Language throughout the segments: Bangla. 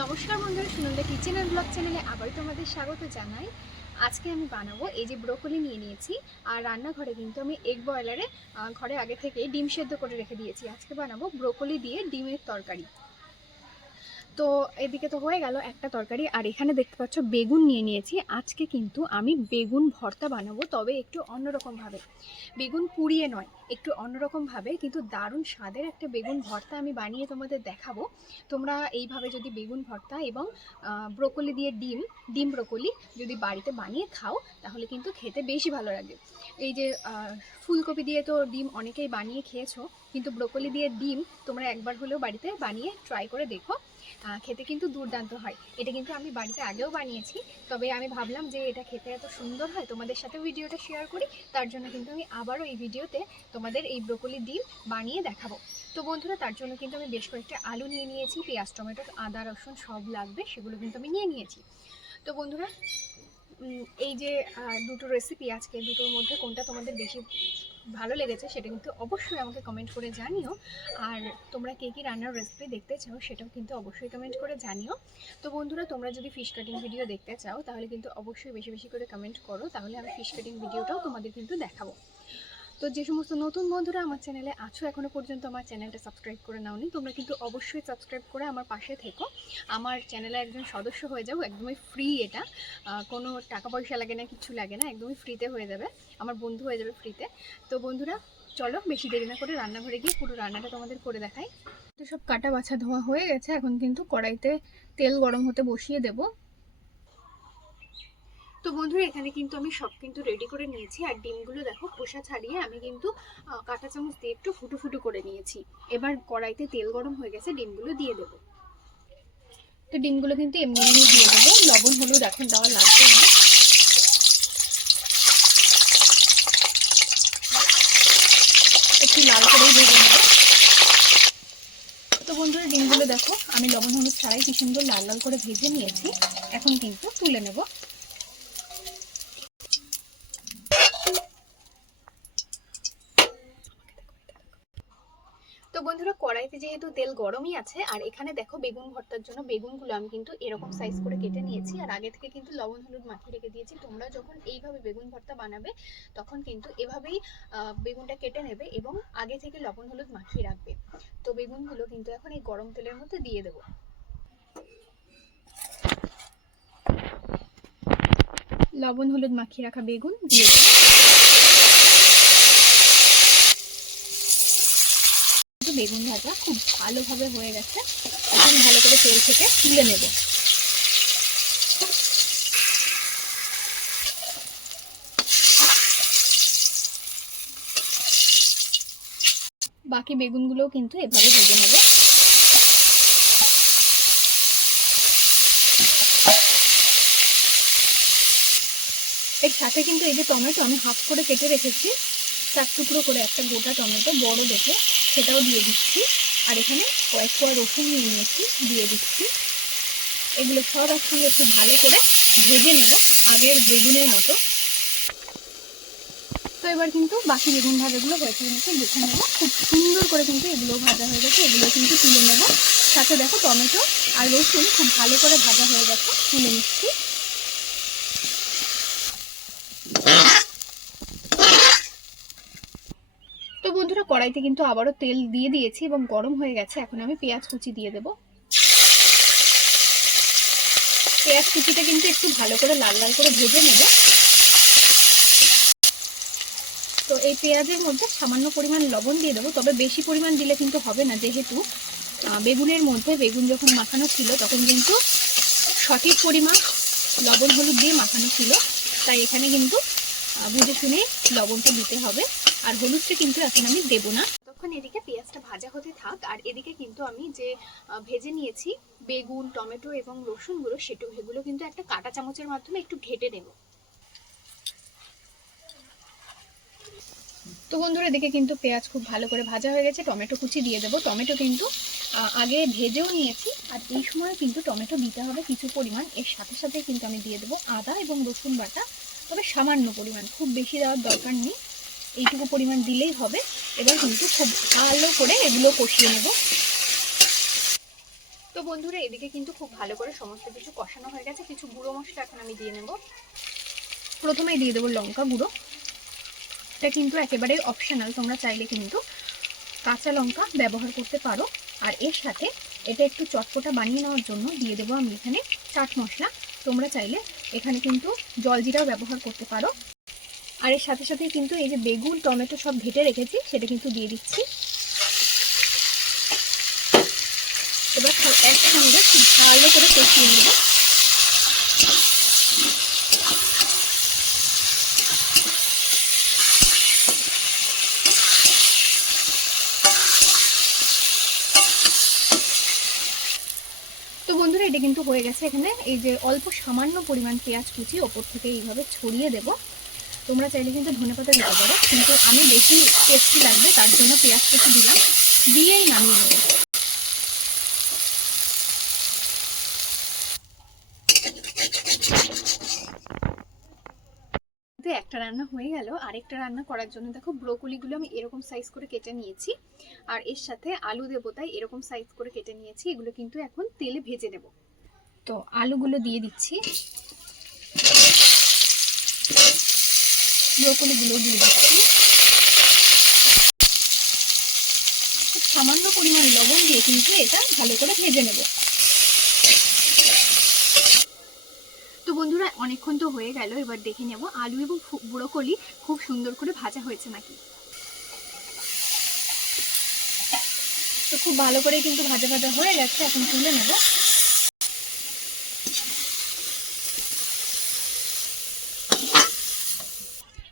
নমস্কার বন্ধুরা, সুনন্দা কিচেন অ্যান্ড ব্লগ চ্যানেলে আবারও তোমাদের স্বাগত জানাই। আজকে আমি বানাবো এই যে ব্রোকলি নিয়ে নিয়েছি, আর রান্নাঘরে কিন্তু আমি এগ বয়লারে ঘরে আগে থেকে ডিম সেদ্ধ করে রেখে দিয়েছি। আজকে বানাবো ব্রোকলি দিয়ে ডিমের তরকারি। তো এদিকে তো হয়ে গেল একটা তরকারি, আর এখানে দেখতে পাচ্ছ বেগুন নিয়ে নিয়েছি। আজকে কিন্তু আমি বেগুন ভর্তা বানাবো, তবে একটু অন্যরকমভাবে, বেগুন পুড়িয়ে নয়, একটু অন্যরকমভাবে কিন্তু দারুণ স্বাদের একটা বেগুন ভর্তা আমি বানিয়ে তোমাদের দেখাবো। তোমরা এইভাবে যদি বেগুন ভর্তা এবং ব্রোকলি দিয়ে ডিম ব্রোকলি যদি বাড়িতে বানিয়ে খাও, তাহলে কিন্তু খেতে বেশি ভালো লাগে। এই যে ফুলকপি দিয়ে তো ডিম অনেকেই বানিয়ে খেয়েছো, কিন্তু ব্রোকলি দিয়ে ডিম তোমরা একবার হলেও বাড়িতে বানিয়ে ট্রাই করে দেখো, খেতে কিন্তু দুর্দান্ত হয়। এটা কিন্তু আমি বাড়িতে আগেও বানিয়েছি, তবে আমি ভাবলাম যে এটা খেতে এত সুন্দর হয় তোমাদের সাথে ভিডিওটা শেয়ার করি, তার জন্য কিন্তু আমি আবারও এই ভিডিওতে তোমাদের এই ব্রোকলি ডিম বানিয়ে দেখাবো। তো বন্ধুরা, তার জন্য কিন্তু আমি বেশ কয়েকটা আলু নিয়ে নিয়েছি, পেঁয়াজ টমেটো আদা রসুন সব লাগবে, সেগুলো কিন্তু আমি নিয়ে নিয়েছি। তো বন্ধুরা, এই যে দুটো রেসিপি, আজকে দুটোর মধ্যে কোনটা তোমাদের বেশি ভালো লেগেছে সেটা কিন্তু অবশ্যই আমাকে কমেন্ট করে জানিও। আর তোমরা কে কী রান্নার রেসিপি দেখতে চাও সেটাও কিন্তু অবশ্যই কমেন্ট করে জানিও। তো বন্ধুরা, তোমরা যদি ফিশ কাটিং ভিডিও দেখতে চাও তাহলে কিন্তু অবশ্যই বেশি বেশি করে কমেন্ট করো, তাহলে আমি ফিশ কাটিং ভিডিওটাও তোমাদের কিন্তু দেখাবো। তো যে সমস্ত নতুন বন্ধুরা আমার চ্যানেলে আছো, এখনও পর্যন্ত আমার চ্যানেলটা সাবস্ক্রাইব করে নাওনি, তোমরা কিন্তু অবশ্যই সাবস্ক্রাইব করে আমার পাশে থেকো, আমার চ্যানেলে একজন সদস্য হয়ে যাও। একদমই ফ্রি এটা, কোনো টাকা পয়সা লাগে না, কিছু লাগে না, একদমই ফ্রিতে হয়ে যাবে, আমার বন্ধু হয়ে যাবে ফ্রিতে। তো বন্ধুরা, চলো বেশি দেরি না করে রান্নাঘরে গিয়ে পুরো রান্নাটা তোমাদের করে দেখাই। তো সব কাটা বাছা ধোয়া হয়ে গেছে, এখন কিন্তু কড়াইতে তেল গরম হতে বসিয়ে দেবো। তো বন্ধুরা, এখানে কিন্তু আমি সব কিন্তু রেডি করে নিয়েছি, আর ডিমগুলো দেখো খোসা ছাড়িয়ে আমি কিন্তু কাঁটা চামচ দিয়ে একটু ফুটো ফুটো করে নিয়েছি। এবার কড়াইতে তেল গরম হয়ে গেছে, ডিমগুলো দিয়ে দেবো। তো ডিমগুলো কিন্তু এমনি এমনি দিয়ে দেবো, লবণ হলুদ এখন দেওয়া লাগবে না, একটু লাল করেই ভেজে নেবো। তো বন্ধুরা, ডিমগুলো দেখো আমি লবণ হলুদ ছাড়াই কি সুন্দর লাল লাল করে ভেজে নিয়েছি, এখন কিন্তু তুলে নেবো। তো বন্ধুরা, কড়াইতে যেহেতু তেল গরমই আছে, আর এখানে দেখো বেগুন ভর্তার জন্য বেগুনগুলো আমি কিন্তু এরকম সাইজ করে কেটে নিয়েছি, আর আগে থেকে কিন্তু লবণ হলুদ মাখিয়ে রেখে দিয়েছি। তোমরা যখন এইভাবে বেগুন ভর্তা বানাবে তখন কিন্তু এভাবেই বেগুনটা কেটে নেবে এবং আগে থেকে লবণ হলুদ মাখিয়ে রাখবে। তো বেগুনগুলো কিন্তু এখন এই গরম তেলের মধ্যে দিয়ে দেবো। লবণ হলুদ মাখিয়ে রাখা বেগুন দিয়ে দেবো। বেগুন ভাজা খুব ভালোভাবে হয়ে গেছে, এখন ভালো করে তেল থেকে তুলে নেব। বাকি বেগুনগুলোও কিন্তু এভাবে ভেজে নেব। এর সাথে কিন্তু এই যে টমেটো আমি হাফ করে কেটে রেখেছি, 4 টুকরো করে একটা গোটা টমেটো বড় দেখে, সেটাও দিয়ে দিচ্ছি। আর এখানে কয়েক কোয়া রসুন নিয়ে নিয়েছি, দিয়ে দিচ্ছি। এগুলো সব একসঙ্গে খুব ভালো করে ভেজে নেব আগের বেগুনের মতো। তো এবার কিন্তু বাকি বেগুন ভাজাগুলো হয়েছে কিন্তু দেখে নেব, খুব সুন্দর করে কিন্তু এগুলো ভাজা হয়ে গেছে, এগুলো কিন্তু তুলে নেব। সাথে দেখো টমেটো আর রসুন খুব ভালো করে ভাজা হয়ে গেছে, তুলে নিচ্ছি। তো বন্ধুরা, কড়াইতে কিন্তু আবারও তেল দিয়ে দিয়েছি এবং গরম হয়ে গেছে, এখন আমি পেঁয়াজ কুচি দিয়ে দেব। পেঁয়াজ কুচিটা কিন্তু একটু ভালো করে লাল লাল করে ভেজে নেব। তো এই পেঁয়াজের মধ্যে সামান্য পরিমাণ লবণ দিয়ে দেবো, তবে বেশি পরিমাণ দিলে কিন্তু হবে না, যেহেতু বেগুনের মধ্যে বেগুন যখন মাখানো ছিল তখন কিন্তু সঠিক পরিমাণ লবণ হলুদ দিয়ে মাখানো ছিল, তাই এখানে কিন্তু বুঝে শুনে লবণটা দিতে হবে, আর হলুদটা কিন্তু এখন আমি দেবো না। তখন এদিকে পেঁয়াজটা ভাজা হতে থাক, আর এদিকে কিন্তু আমি যে ভেজে নিয়েছি বেগুন টমেটো এবং রসুনগুলো, সেগুলো কিন্তু একটা কাঁটা চামচের মাধ্যমে একটু ঘেটে নেব। তো বন্ধুরা, এদিকে কিন্তু পেঁয়াজ খুব ভালো করে ভাজা হয়ে গেছে, টমেটো কুচি দিয়ে দেবো। টমেটো কিন্তু আগে ভেজেও নিয়েছি, আর এই সময় কিন্তু টমেটো দিতে হবে কিছু পরিমাণ। এর সাথে সাথে কিন্তু আমি দিয়ে দেবো আদা এবং রসুন বাটা, তবে সামান্য পরিমাণ, খুব বেশি দেওয়ার দরকার নেই, এইটুকু পরিমাণ দিলেই হবে। এবার কিন্তু খুব ভালো করে এগুলো কষিয়ে নেব। তো বন্ধুরা এদিকে কিন্তু খুব ভালো করে সমস্ত কিছু কষানো হয়ে গেছে। কিছু গুঁড়ো মশলা এখন আমি দিয়ে নেব। প্রথমেই দিয়ে দেবো লঙ্কা গুঁড়ো। এটা কিন্তু একেবারে অপশনাল, তোমরা চাইলে কিন্তু কাঁচা লঙ্কা ব্যবহার করতে পারো। আর এর সাথে এটা একটু চটপটা বানিয়ে নেওয়ার জন্য দিয়ে দেবো আমি এখানে চাট মশলা। তোমরা চাইলে এখানে কিন্তু জলজিরাও ব্যবহার করতে পারো। আর এর সাথে সাথে কিন্তু এই যে বেগুন টমেটো সব ঘেটে রেখেছি সেটা কিন্তু দিয়ে দিচ্ছি। এবার একসঙ্গে খুব ভালো করে কষিয়ে নেব। তো বন্ধুরা এটা কিন্তু হয়ে গেছে। এখানে এই যে অল্প সামান্য পরিমাণ পেঁয়াজ কুচি ওপর থেকে এইভাবে ছড়িয়ে দেব। তোমরা চাইলে কিন্তু ধনেপাতা দিতে পারো, কিন্তু আমি বেশি টেস্টি লাগবে তার জন্য পেঁয়াজ কুচি দিলাম, দিয়েই নামিয়ে নেব। একটা রান্না হয়ে গেল। আরেকটা রান্না করার জন্য দেখো ব্রোকলিগুলো আমি এরকম সাইজ করে কেটে নিয়েছি, আর এর সাথে আলু দেবো তাই এরকম সাইজ করে কেটে নিয়েছি। এগুলো কিন্তু এখন তেলে ভেজে নেব। তো আলুগুলো দিয়ে দিচ্ছি, ব্রোকলিগুলো দিয়ে দিচ্ছি। সামান্য পরিমাণ লবণ দিয়ে কিন্তু এটা ভালো করে ভেজে নেব। তো বন্ধুরা অনেকক্ষণ তো হয়ে গেল, এবার দেখে নেব আলু এবং ব্রোকলি খুব সুন্দর করে ভাজা হয়েছে নাকি। তো খুব ভালো করে কিন্তু ভাজা ভাজা হয়ে গেছে, এখন তুলে নেব।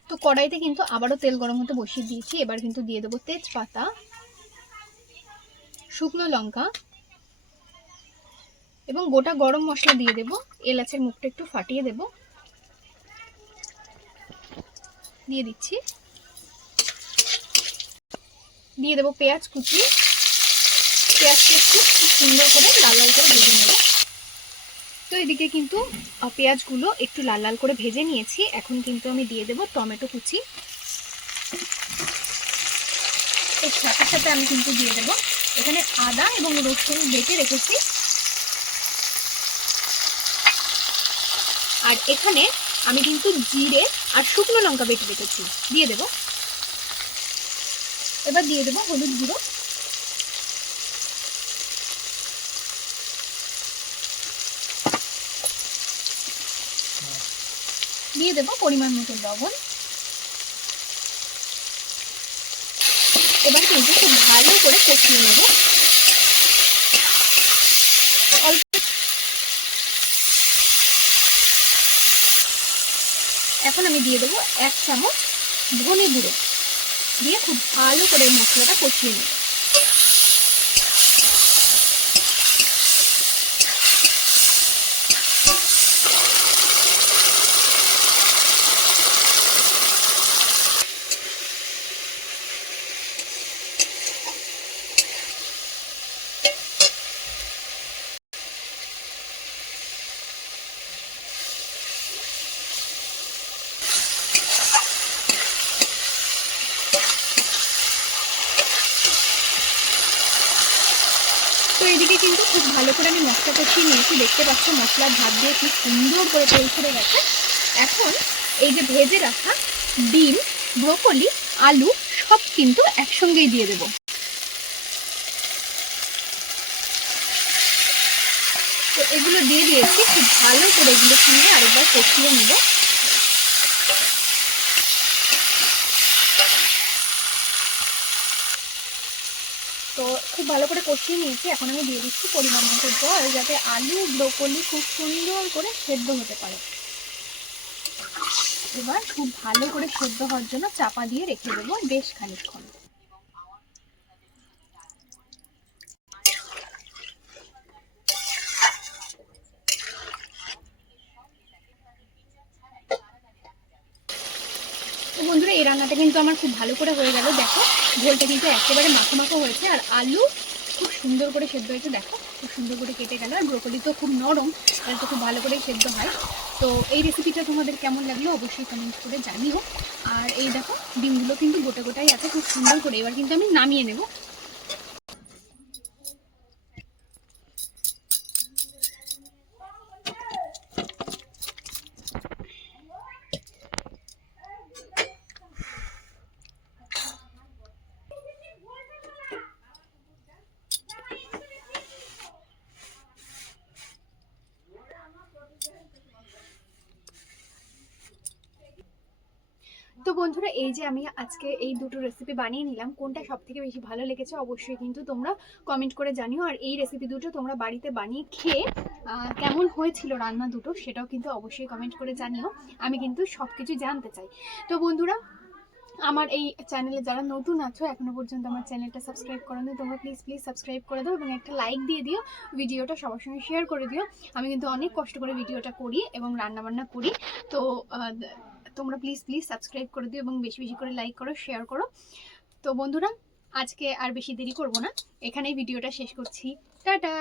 তো কড়াইতে কিন্তু আবারও তেল গরম হতে বসিয়ে দিয়েছি। এবার কিন্তু দিয়ে দেবো তেজপাতা, শুকনো লঙ্কা এবং গোটা গরম মশলা দিয়ে দেব। এলাচের মুখটা একটু ফাটিয়ে দেব, দিয়ে দিচ্ছি। দিয়ে দেবো পেঁয়াজ কুচি। পেঁয়াজটা একটু খুব সুন্দর করে লাল লাল করে ভেজে নেব। তো এদিকে কিন্তু পেঁয়াজগুলো একটু লাল লাল করে ভেজে নিয়েছি। এখন কিন্তু আমি দিয়ে দেব টমেটো কুচি। এর সাথে সাথে আমি কিন্তু দিয়ে দেব এখানে আদা এবং রসুন বেটে রেখেছি। আর এখানে আমি কিন্তু জিরে আর শুকনো লঙ্কা বেটে রেখেছি, দিয়ে দেব। এবার দিয়ে দেব হলুদ গুঁড়ো, দিয়ে দেব পরিমাণ মতো লবণ। এবার কিন্তু খুব ভালো করে কষিয়ে নেব। এখন আমি দিয়ে দেবো 1 চামচ ধনে গুঁড়ো, দিয়ে খুব ভালো করে মশলাটা কষিয়ে নেব। তো এদিকে কিন্তু খুব ভালো করে আমি মশলা কষিয়ে নিয়েছি। দেখতে পাচ্ছ মশলার ভাত দিয়ে খুব সুন্দর করে তেল ছেড়ে গেছে। এখন এই যে ভেজে রাখা ডিম, ব্রোকলি, আলু সব কিন্তু একসঙ্গেই দিয়ে দেব। তো এগুলো দিয়ে দিয়েছি, খুব ভালো করে এগুলো সঙ্গে আরেকবার কষিয়ে নেব। তো খুব ভালো করে কষিয়ে নিয়েছি। এখন আমি দিয়ে দিচ্ছি পরিমাণ মতো জল, যাতে আলু ব্রোকলি খুব সুন্দর করে সেদ্ধ হতে পারে। এবার খুব ভালো করে সেদ্ধ হওয়ার জন্য চাপা দিয়ে রেখে দেবো বেশ খানিকক্ষণ। বন্ধুরা এই রান্নাটা কিন্তু আমার খুব ভালো করে হয়ে গেল। দেখো ঝোলটা কিন্তু একেবারে মাখো মাখো হয়েছে, আর আলু খুব সুন্দর করে সেদ্ধ হয়েছে। দেখো খুব সুন্দর করে কেটে গেল, আর ব্রোকলি তো খুব নরম, তাহলে তো খুব ভালো করেই সেদ্ধ হয়। তো এই রেসিপিটা তোমাদের কেমন লাগলো অবশ্যই কমেন্ট করে জানিও। আর এই দেখো ডিমগুলো কিন্তু গোটা গোটাই আছে খুব সুন্দর করে। এবার কিন্তু আমি নামিয়ে নেব। তো বন্ধুরা, এই যে আমি আজকে এই দুটো রেসিপি বানিয়ে নিলাম, কোনটা সব থেকে বেশি ভালো লেগেছে অবশ্যই কিন্তু তোমরা কমেন্ট করে জানিও। আর এই রেসিপি দুটো তোমরা বাড়িতে বানিয়ে খেয়ে কেমন হয়েছিল রান্না দুটো সেটাও কিন্তু অবশ্যই কমেন্ট করে জানিও। আমি কিন্তু সব কিছু জানতে চাই। তো বন্ধুরা, আমার এই চ্যানেলে যারা নতুন আছো, এখনো পর্যন্ত আমার চ্যানেলটা সাবস্ক্রাইব করো না, তোমরা প্লিজ সাবস্ক্রাইব করে দাও এবং একটা লাইক দিয়ে দিও, ভিডিওটা সবার সঙ্গে শেয়ার করে দিও। আমি কিন্তু অনেক কষ্ট করে ভিডিওটা করি এবং রান্নাবান্না করি। তো তোমরা প্লিজ সাবস্ক্রাইব করে দিও এবং বেশি বেশি করে লাইক করো, শেয়ার করো। তো বন্ধুরা, আজকে আর বেশি দেরি করব না, এখানেই ভিডিওটা শেষ করছি। টাটা।